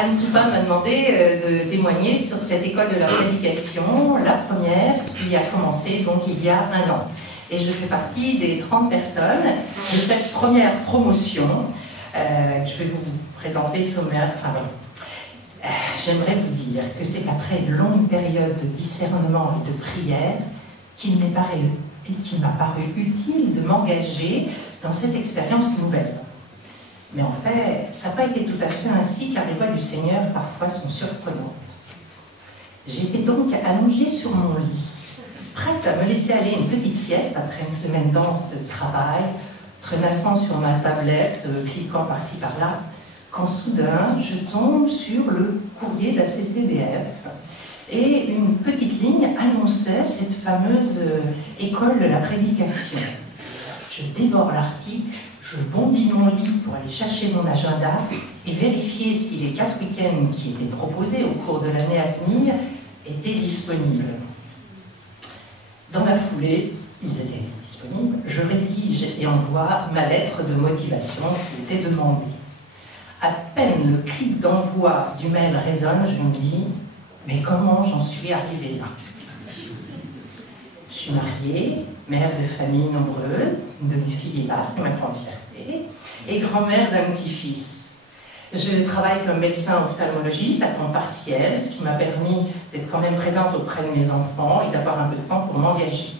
Anne Soupin m'a demandé de témoigner sur cette école de la prédication, la première, qui a commencé donc il y a 1 an. Et je fais partie des 30 personnes de cette première promotion. Je vais vous présenter sommaire. Enfin, j'aimerais vous dire que c'est après de longues périodes de discernement et de prière qu'il m'a paru utile de m'engager dans cette expérience nouvelle. Mais en fait, ça n'a pas été tout à fait ainsi, car les voies du Seigneur parfois sont surprenantes. J'étais donc allongée sur mon lit, prête à me laisser aller une petite sieste après une semaine dense de travail, trenassant sur ma tablette, cliquant par-ci par-là, quand soudain je tombe sur le courrier de la CCBF et une petite ligne annonçait cette fameuse école de la prédication. Je dévore l'article, je bondis de mon lit pour aller chercher mon agenda et vérifier si les 4 week-ends qui étaient proposés au cours de l'année à venir étaient disponibles. Dans la foulée, ils étaient disponibles, je rédige et envoie ma lettre de motivation qui était demandée. À peine le clic d'envoi du mail résonne, je me dis « Mais comment j'en suis arrivée là ?» Je suis mariée, mère de famille nombreuse, une demi-fille hélas, c'est ma grande fierté, et grand-mère d'un petit-fils. Je travaille comme médecin ophtalmologiste à temps partiel, ce qui m'a permis d'être quand même présente auprès de mes enfants et d'avoir un peu de temps pour m'engager.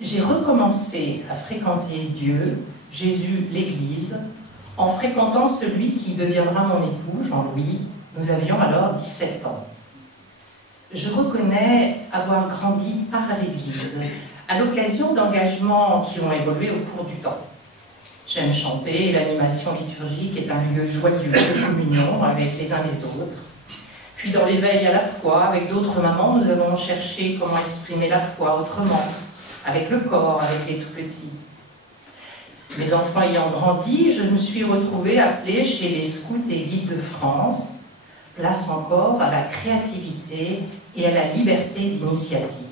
J'ai recommencé à fréquenter Dieu, Jésus, l'Église, en fréquentant celui qui deviendra mon époux, Jean-Louis. Nous avions alors 17 ans. Je reconnais avoir grandi par l'Église, à l'occasion d'engagements qui ont évolué au cours du temps. J'aime chanter, l'animation liturgique est un lieu joyeux de communion avec les uns les autres. Puis dans l'éveil à la foi, avec d'autres mamans, nous avons cherché comment exprimer la foi autrement, avec le corps, avec les tout-petits. Mes enfants ayant grandi, je me suis retrouvée appelée chez les scouts et guides de France, place encore à la créativité et à la liberté d'initiative.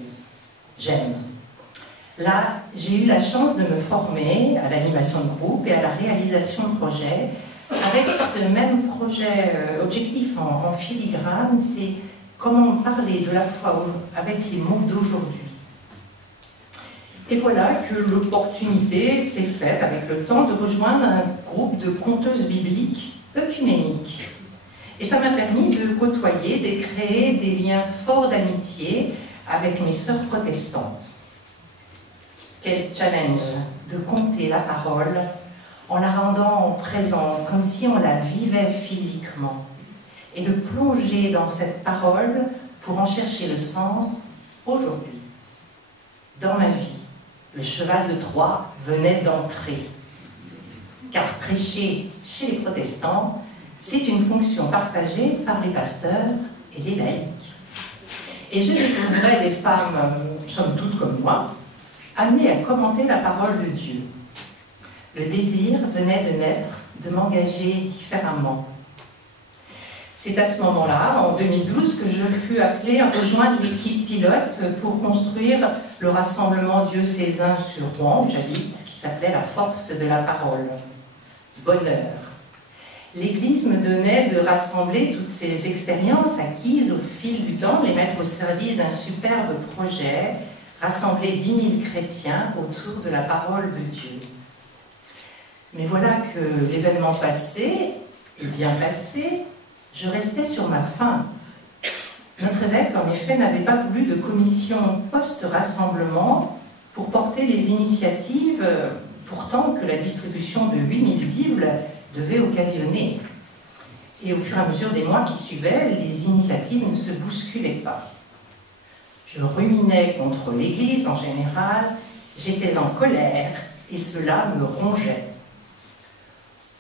J'aime. Là, j'ai eu la chance de me former à l'animation de groupe et à la réalisation de projets, avec ce même projet objectif en filigrane, c'est comment parler de la foi avec les mots d'aujourd'hui. Et voilà que l'opportunité s'est faite avec le temps de rejoindre un groupe de conteuses bibliques œcuméniques. Et ça m'a permis de côtoyer, de créer des liens forts d'amitié avec mes sœurs protestantes. Quel challenge de conter la parole en la rendant présente, comme si on la vivait physiquement, et de plonger dans cette parole pour en chercher le sens aujourd'hui. Dans ma vie, le cheval de Troie venait d'entrer, car prêcher chez les protestants, c'est une fonction partagée par les pasteurs et les laïcs. Et je découvrais des femmes, somme toute comme moi, amenées à commenter la parole de Dieu. Le désir venait de naître, de m'engager différemment. C'est à ce moment-là, en 2012, que je fus appelée à rejoindre l'équipe pilote pour construire le rassemblement diocésain sur Rouen, où j'habite, qui s'appelait la force de la parole. Bonheur. L'Église me donnait de rassembler toutes ces expériences acquises au fil du temps, les mettre au service d'un superbe projet, rassembler 10 000 chrétiens autour de la parole de Dieu. Mais voilà que l'événement passé, et bien passé, je restais sur ma faim. Notre évêque, en effet, n'avait pas voulu de commission post-rassemblement pour porter les initiatives, pourtant que la distribution de 8000 Bibles devait occasionner. Et au fur et à mesure des mois qui suivaient, les initiatives ne se bousculaient pas. Je ruminais contre l'Église en général, j'étais en colère et cela me rongeait.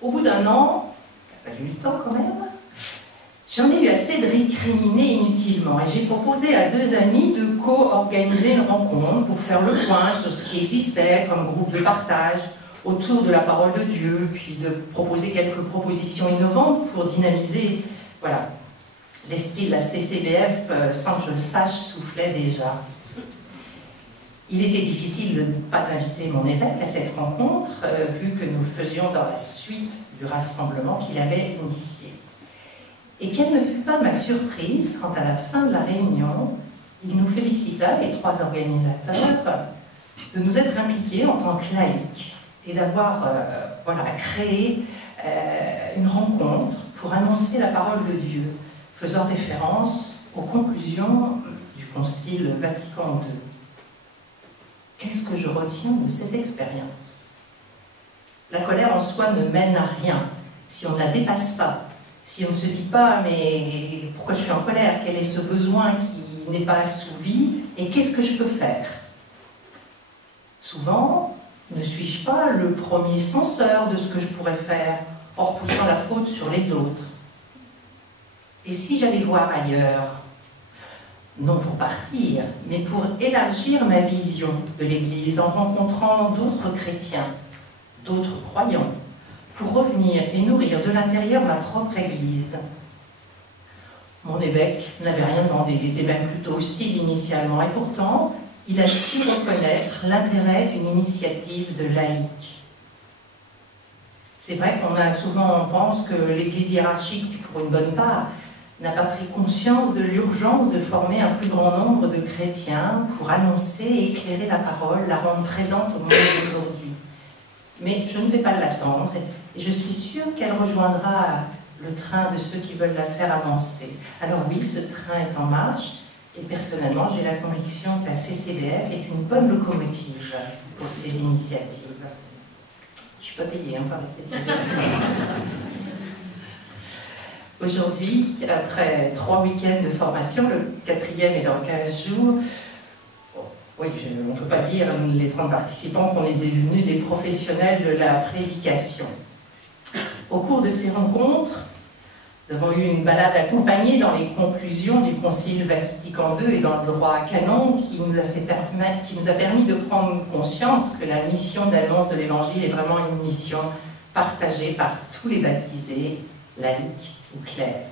Au bout d'1 an, il a fallu du temps quand même, j'en ai eu assez de récriminer inutilement et j'ai proposé à 2 amis de co-organiser une rencontre pour faire le point sur ce qui existait comme groupe de partage autour de la parole de Dieu, puis de proposer quelques propositions innovantes pour dynamiser, voilà, l'esprit de la CCBF, sans que je le sache, soufflait déjà. Il était difficile de ne pas inviter mon évêque à cette rencontre, vu que nous faisions dans la suite du rassemblement qu'il avait initié. Et quelle ne fut pas ma surprise quand à la fin de la réunion, il nous félicita, les 3 organisateurs, de nous être impliqués en tant que laïcs et d'avoir créé une rencontre pour annoncer la parole de Dieu, faisant référence aux conclusions du Concile Vatican II. Qu'est-ce que je retiens de cette expérience? La colère en soi ne mène à rien si on ne la dépasse pas, si on ne se dit pas « mais pourquoi je suis en colère? Quel est ce besoin qui n'est pas assouvi? Et qu'est-ce que je peux faire ?» Souvent, ne suis-je pas le premier censeur de ce que je pourrais faire, en repoussant la faute sur les autres? Et si j'allais voir ailleurs? Non pour partir, mais pour élargir ma vision de l'Église en rencontrant d'autres chrétiens, d'autres croyants, pour revenir et nourrir de l'intérieur ma propre Église. Mon évêque n'avait rien demandé, il était même plutôt hostile initialement, et pourtant, il a su reconnaître l'intérêt d'une initiative de laïcs. C'est vrai qu'on a souvent, on pense que l'Église hiérarchique, pour une bonne part, n'a pas pris conscience de l'urgence de former un plus grand nombre de chrétiens pour annoncer et éclairer la parole, la rendre présente au monde d'aujourd'hui. Mais je ne vais pas l'attendre et je suis sûre qu'elle rejoindra le train de ceux qui veulent la faire avancer. Alors oui, ce train est en marche et personnellement, j'ai la conviction que la CCBF est une bonne locomotive pour ces initiatives. Je ne suis pas payée par la CCBF. Aujourd'hui, après 3 week-ends de formation, le 4e est dans 15 jours, oui, on ne peut pas dire, les 30 participants, qu'on est devenus des professionnels de la prédication. Au cours de ces rencontres, nous avons eu une balade accompagnée dans les conclusions du Concile Vatican II et dans le droit canon qui nous a permis de prendre conscience que la mission d'annonce de l'Évangile est vraiment une mission partagée par tous les baptisés, laïcs ou clercs.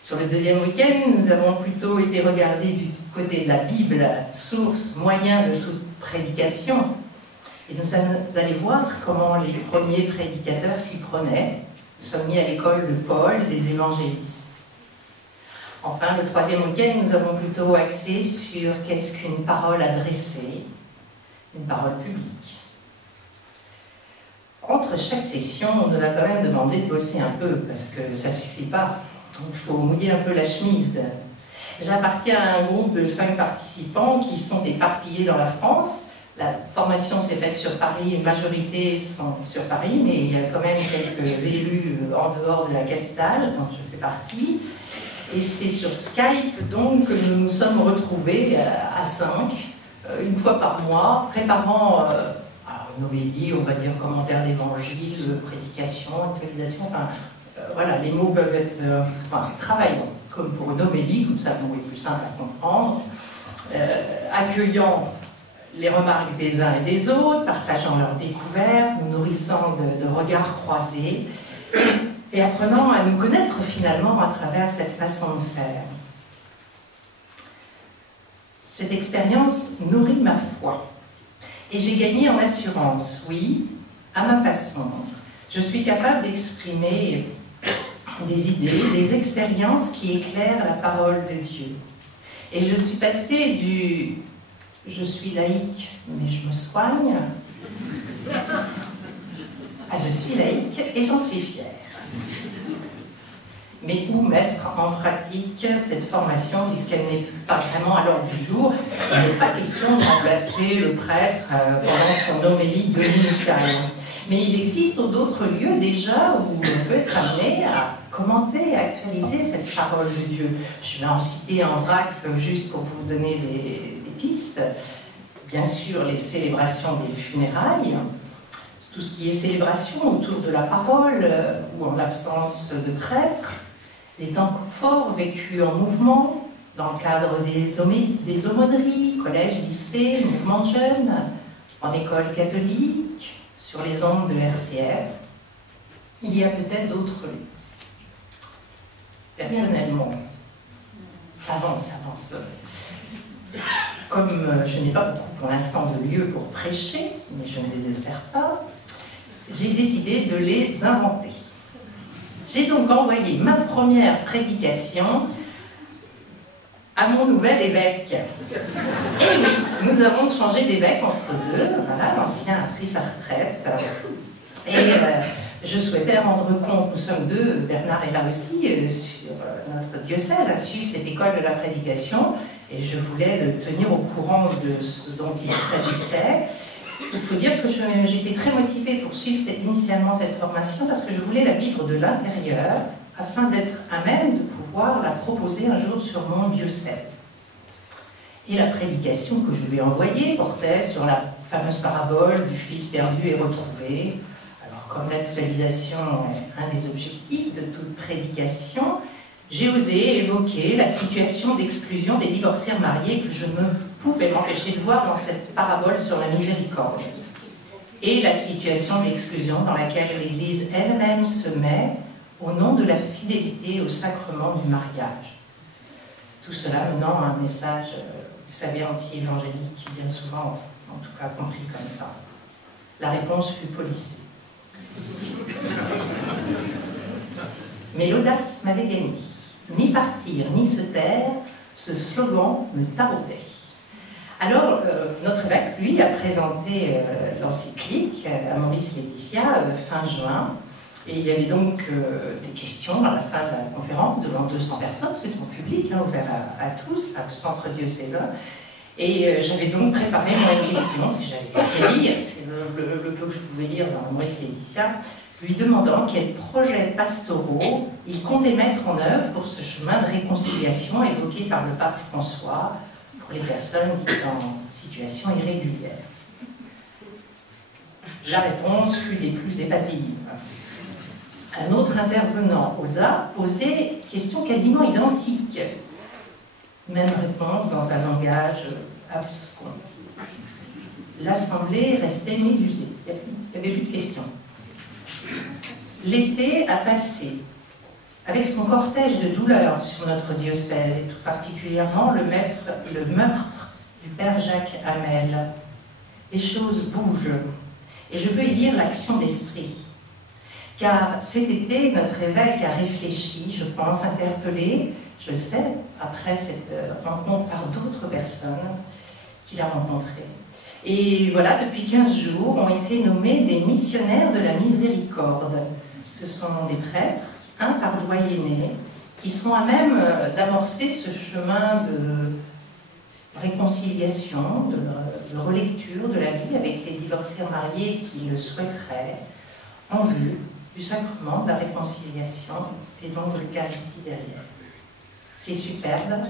Sur le 2e week-end, nous avons plutôt été regardés du côté de la Bible, source, moyen de toute prédication. Et nous allons voir comment les premiers prédicateurs s'y prenaient. Nous sommes mis à l'école de Paul, des évangélistes. Enfin, le 3e week-end, nous avons plutôt axé sur qu'est-ce qu'une parole adressée, une parole publique. Entre chaque session, on nous a quand même demandé de bosser un peu, parce que ça ne suffit pas. Il faut mouiller un peu la chemise. J'appartiens à un groupe de 5 participants qui sont éparpillés dans la France. La formation s'est faite sur Paris, une majorité sont sur Paris, mais il y a quand même quelques élus en dehors de la capitale, dont je fais partie. Et c'est sur Skype donc que nous nous sommes retrouvés à 5, une fois par mois, préparant une homélie, on va dire commentaire d'évangile, prédication, actualisation, enfin, voilà, les mots peuvent être travaillant, comme pour une homélie, comme ça le mot est plus simple à comprendre, accueillant les remarques des uns et des autres, partageant leurs découvertes, nous nourrissant de regards croisés, et apprenant à nous connaître finalement à travers cette façon de faire. Cette expérience nourrit ma foi. Et j'ai gagné en assurance, oui, à ma façon. Je suis capable d'exprimer des idées, des expériences qui éclairent la parole de Dieu. Et je suis passée du « je suis laïque, mais je me soigne » à « je suis laïque et j'en suis fière ». Mais où mettre en pratique cette formation, puisqu'elle n'est pas vraiment à l'ordre du jour? Il n'est pas question de remplacer le prêtre pendant son homélie dominicale. Mais il existe d'autres lieux déjà où on peut être amené à commenter et actualiser cette parole de Dieu. Je vais en citer en vrac juste pour vous donner des pistes. Bien sûr, les célébrations des funérailles, tout ce qui est célébration autour de la parole ou en l'absence de prêtre, des temps forts vécus en mouvement, dans le cadre des aumôneries, collèges, lycées, mouvements jeunes, en école catholique, sur les ondes de RCF. Il y a peut-être d'autres lieux. Personnellement, avance. Comme je n'ai pas beaucoup pour l'instant de lieux pour prêcher, mais je ne désespère pas, j'ai décidé de les inventer. J'ai donc envoyé ma première prédication à mon nouvel évêque. Et oui, nous avons changé d'évêque entre deux. Voilà, l'ancien a pris sa retraite. Et je souhaitais rendre compte, nous sommes deux, Bernard est là aussi, sur notre diocèse, a suivi cette école de la prédication, et je voulais le tenir au courant de ce dont il s'agissait. Il faut dire que j'étais très motivée pour suivre initialement cette formation parce que je voulais la vivre de l'intérieur afin d'être à même de pouvoir la proposer un jour sur mon diocèse. Et la prédication que je lui ai envoyée portait sur la fameuse parabole du fils perdu et retrouvé. Alors, comme l'actualisation est un des objectifs de toute prédication, j'ai osé évoquer la situation d'exclusion des divorcés mariés que je ne pouvais m'empêcher de voir dans cette parabole sur la miséricorde. Et la situation d'exclusion dans laquelle l'Église elle-même se met au nom de la fidélité au sacrement du mariage. Tout cela menant à un message, vous savez, anti-évangélique, bien souvent, en tout cas compris comme ça. La réponse fut polissée. Mais l'audace m'avait gagné. Ni partir, ni se taire, ce slogan me taraudait. Alors, notre évêque, lui, a présenté l'encyclique à Maurice Laetitia fin juin. Et il y avait donc des questions à la fin de la conférence devant 200 personnes, c'est en public, ouvert à tous, à centre diocésain. Et j'avais donc préparé une question, que j'avais lire, c'est le peu que je pouvais lire dans Maurice Laetitia, lui demandant quels projets pastoraux il comptait mettre en œuvre pour ce chemin de réconciliation évoqué par le pape François pour les personnes dites en situation irrégulière. La réponse fut des plus évasives. Un autre intervenant osa poser une question quasiment identique. Même réponse dans un langage abscon. L'assemblée restait médusée. Il n'y avait plus de questions. L'été a passé, avec son cortège de douleurs sur notre diocèse, et tout particulièrement le meurtre du père Jacques Hamel. Les choses bougent, et je veux y dire l'action d'esprit. Car cet été, notre évêque a réfléchi, je pense, interpellé, je le sais, après cette rencontre par d'autres personnes qu'il a rencontrées. Et voilà, depuis 15 jours, ont été nommés des missionnaires de la miséricorde. Ce sont des prêtres, un par doyenné, qui sont à même d'amorcer ce chemin de réconciliation, de relecture de la vie avec les divorcés mariés qui le souhaiteraient, en vue du sacrement de la réconciliation et donc de l'Eucharistie derrière. C'est superbe,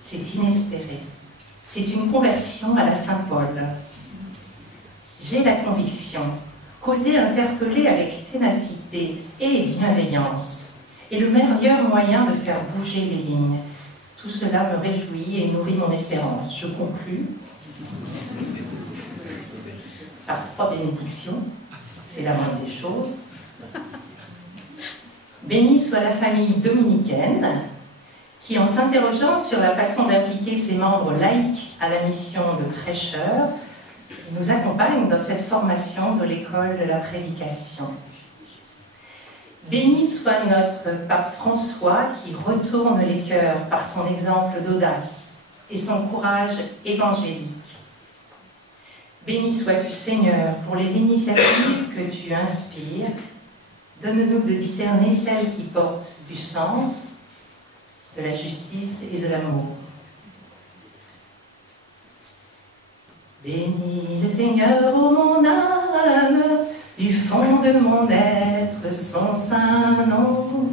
c'est inespéré, c'est une conversion à la Saint-Paul. J'ai la conviction qu'oser interpeller avec ténacité et bienveillance est le meilleur moyen de faire bouger les lignes. Tout cela me réjouit et nourrit mon espérance. Je conclus par 3 bénédictions, c'est la moindre des choses. Bénie soit la famille dominicaine qui, en s'interrogeant sur la façon d'appliquer ses membres laïcs à la mission de prêcheur, nous accompagne dans cette formation de l'école de la prédication. Béni soit notre pape François qui retourne les cœurs par son exemple d'audace et son courage évangélique. Béni sois-tu Seigneur pour les initiatives que tu inspires. Donne-nous de discerner celles qui portent du sens, de la justice et de l'amour. Bénis le Seigneur, ô mon âme, du fond de mon être, son saint nom.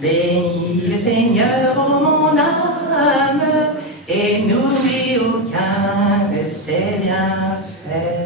Bénis le Seigneur, ô mon âme, et n'oublie aucun de ses bienfaits.